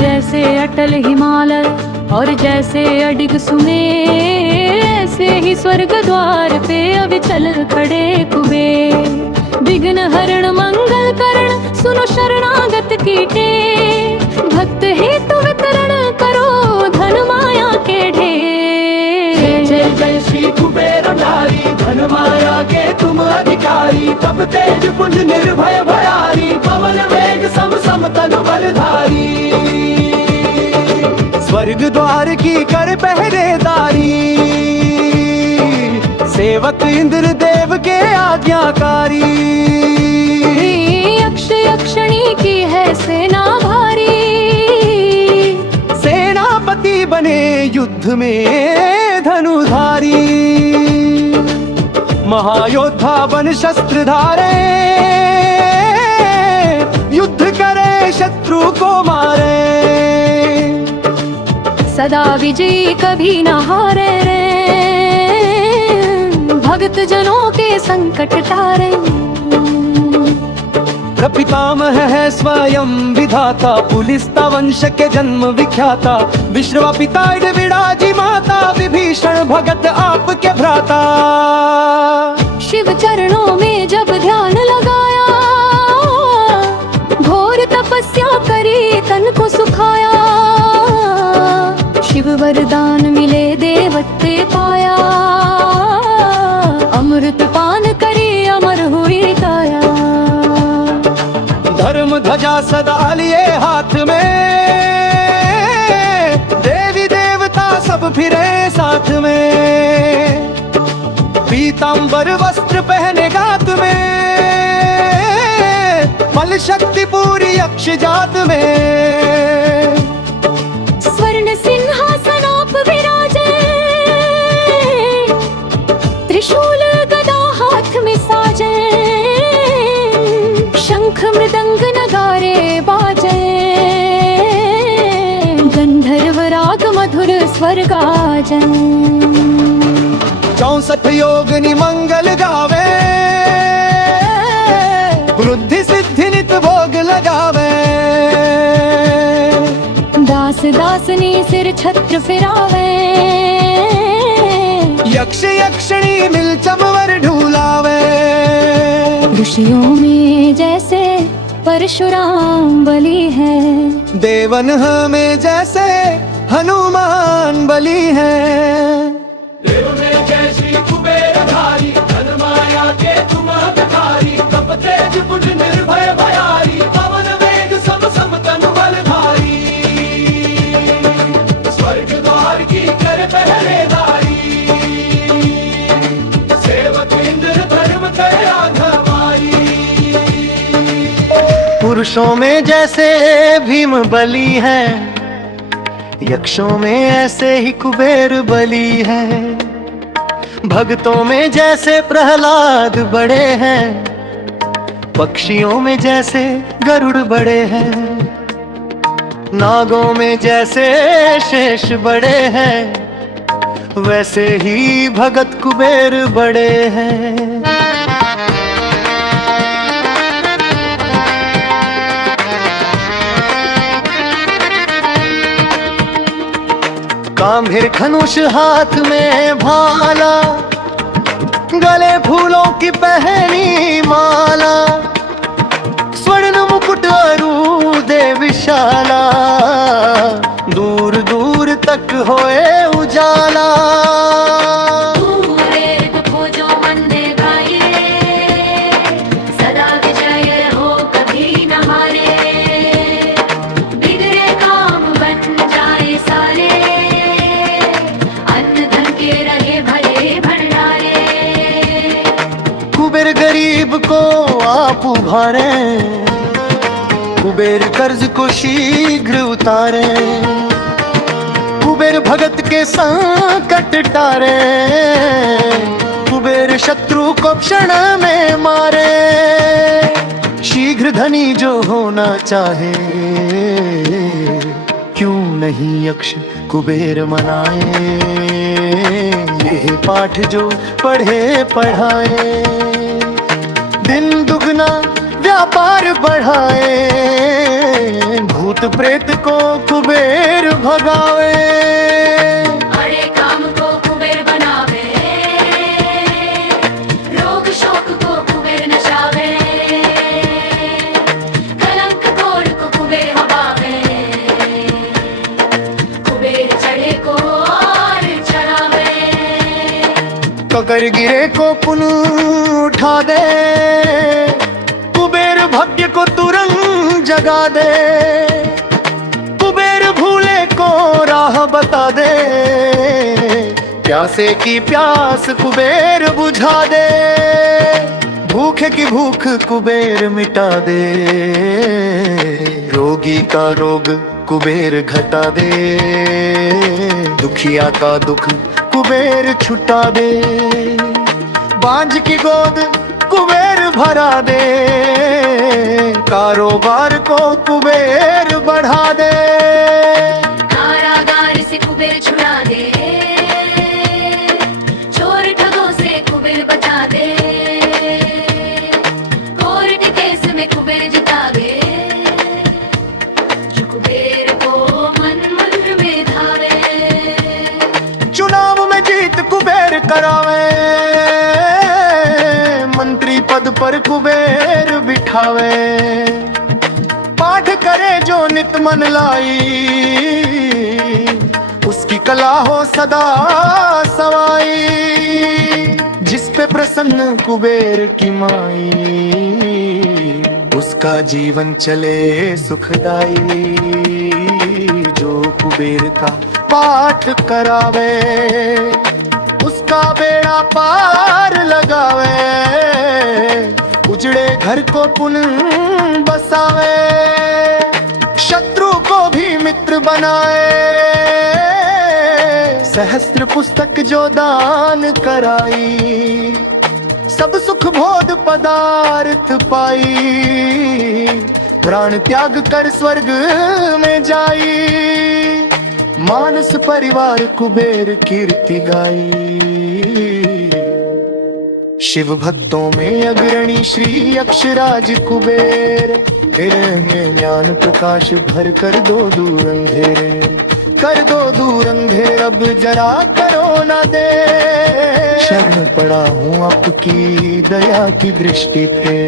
जैसे अटल हिमालय और जैसे अडिग सुमेर, ऐसे ही स्वर्ग द्वार पे अविचल खड़े कुबेर। विघ्न हरण मंगल करण सुनो शरणागत की टेर, भक्त हेतु वितरण करो धन माया के ढेर। जय जय श्री कुबेर नारी, धन माया के तुम अधिकारी। तब तेज पुंज निर्भय भयारी, पवन वेग सम सम तनु बलधारी। स्वर्ग द्वार की कर पहरेदारी, सेवक इंद्र देव के आज्ञाकारी। यक्ष यक्षिणी की है सेना भारी, सेनापति बने युद्ध में धनुधारी। महायोद्धा बन शस्त्र धारे, युद्ध करे शत्रु को मारे। सदा विजयी कभी न हारे रे, भक्त जनों के संकट टारे। प्रपितामह है स्वयं विधाता, पुलिस्ता वंश के जन्म विख्याता। विश्वपिता विराजी माता, विभीषण भगत आपके भ्राता। शिव चरणों में जब ध्यान लगाया, घोर तपस्या करी तन को सुखाया। शिव वरदान मिले देवत्व पाया, अमृत पान करी अमर हुई काया। धर्म ध्वजा सदा लिए हाथ में, देवी देवता सब फिरे साथ में। पीतांबर वस्त्र पहने गात में, बल शक्ति पूरी यक्ष जात में। स्वर्ण सिंहासन आप विराजे, त्रिशूल गदा हाथ में साजे। शंख मृदंग नगारे बाजे, गंधर्व राग मधुर स्वर गाजे। 64 योगिनी मंगल गावे, वृद्धि सिद्धि नित भोग लगावे। दास दासनी सिर छत्र फिरावे, यक्ष यक्षिणी मिल चमवर ढूलावे। ऋषियों में जैसे परशुराम बली है, देवन में जैसे हनुमान बली है। देव में जय श्री कुबेर धारी, धन माया के तुम अधिकारी। तब तेज पुंज निर्भय भयारी, पवन वेग सम सम तनु बलधारी। स्वर्ग द्वार की कर पहरेदारी, सेवक इंद्र धर्म करे आघवारी। पुरुषों में जैसे भीम बली है, यक्षों में ऐसे ही कुबेर बली है। भक्तों में जैसे प्रहलाद बड़े हैं, पक्षियों में जैसे गरुड़ बड़े हैं। नागों में जैसे शेष बड़े हैं, वैसे ही भगत कुबेर बड़े हैं। काम्भीर धनुष हाथ में भाला, गले फूलों की पहनी माला। स्वर्ण मुकुट अरू दे विशाला, दूर दूर तक होए उजाला। कुबेर गरीब को आप उभारे, कुबेर कर्ज को शीघ्र उतारे। कुबेर भगत के संकट टारे, कुबेर शत्रु को क्षण में मारे। शीघ्र धनी जो होना चाहे, क्यों नहीं यक्ष कुबेर मनाए। ये पाठ जो पढ़े पढ़ाए, दिन दुगना व्यापार बढ़ाए। भूत प्रेत को कुबेर भगावे, अरे काम को कुबेर बनावे, रोग शोक को कुबेर नचावे, कलंक कोड़ को कुबेर हवावे, कुबेर चढ़े को और चढ़ावे, ककर गिरे को पुनः उठा दे, कुबेर भाग्य को तुरंत जगा दे, कुबेर भूले को राह बता दे, प्यासे की प्यास कुबेर बुझा दे, भूखे की भूख कुबेर मिटा दे, रोगी का रोग कुबेर घटा दे, दुखिया का दुख कुबेर छुटा दे, बांझ की गोद कुबेर भरा दे, कारोबार को कुबेर बढ़ा दे, कारागार से कुबेर छुड़ा दे, चोर ठगों से कुबेर बचा दे, कोर्ट केस में कुबेर जिता दे, जो कुबेर को मन मंत्र में धावे, चुनाव में जीत कुबेर करावे, मंत्री पद पर कुबेर बिठावे, पाठ करे जो नित मन लाई, उसकी कला हो सदा सवाई, जिस पे प्रसन्न कुबेर की माई, उसका जीवन चले सुखदाई, जो कुबेर का पाठ करावे, उसका बेड़ा पार लगावे, उजड़े घर को पुनः बसावे, शत्रु को भी मित्र बनाए, सहस्त्र पुस्तक जो दान कराई, सब सुख भोग पदार्थ पाई, प्राण त्याग कर स्वर्ग में जाई, मानस परिवार कुबेर कीर्ति गाई, शिव भक्तों में अग्रणी श्री अक्षराज कुबेर, हिरण्य ज्ञान प्रकाश भर कर दो दूर अंधेरे, कर दो दूर अंधेर अब जरा करो ना दे, शरण पड़ा हूँ आपकी दया की दृष्टि पे।